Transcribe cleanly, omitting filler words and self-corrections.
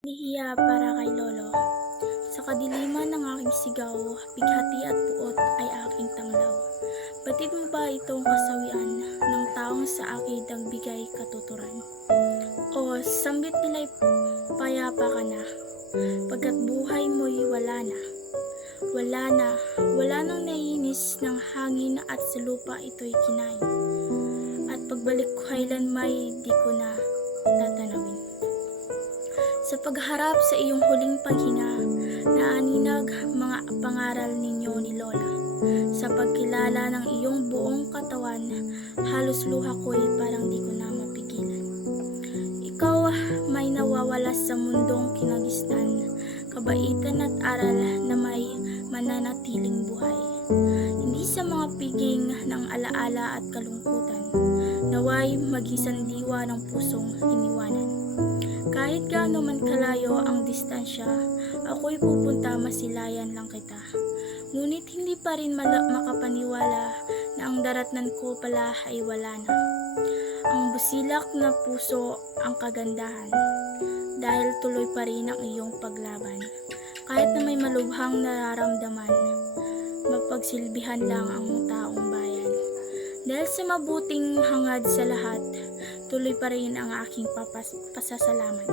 Lihiya para kay Lolo. Sa kadiliman ng aking sigaw, bighati at puot ay aking tanglaw. Batid mo ba itong kasawian ng taong sa akin nagbigay katuturan? O sambit nila'y payapa ka na, pagkat buhay mo'y wala na. Wala nang naiinis ng hangin at sa lupa ito'y kinain. At pagbalik ko kailan may di ko na tatanawin. Sa pagharap sa iyong huling paghinga, naaninag mga pangaral ninyo ni Lola. Sa pagkilala ng iyong buong katawan, halos luha ko'y parang di ko na mapigilan. Ikaw may nawawala sa mundong kinagisnan, kabaitan at aral na may mananatiling buhay. Hindi sa mga piging ng alaala at kalungkutan, naway maging sandiwa ng pusong iniwanan. Kahit gaano man kalayo ang distansya, ako'y pupunta, masilayan lang kita. Ngunit hindi pa rin makapaniwala na ang daratnan ko pala ay wala na. Ang busilak na puso ang kagandahan, dahil tuloy pa rin ang iyong paglaban. Kahit na may malubhang nararamdaman, mapagsilbihan lang ang taong bayan. Dahil sa mabuting hangad sa lahat, tuloy pa rin ang aking pasasalamat.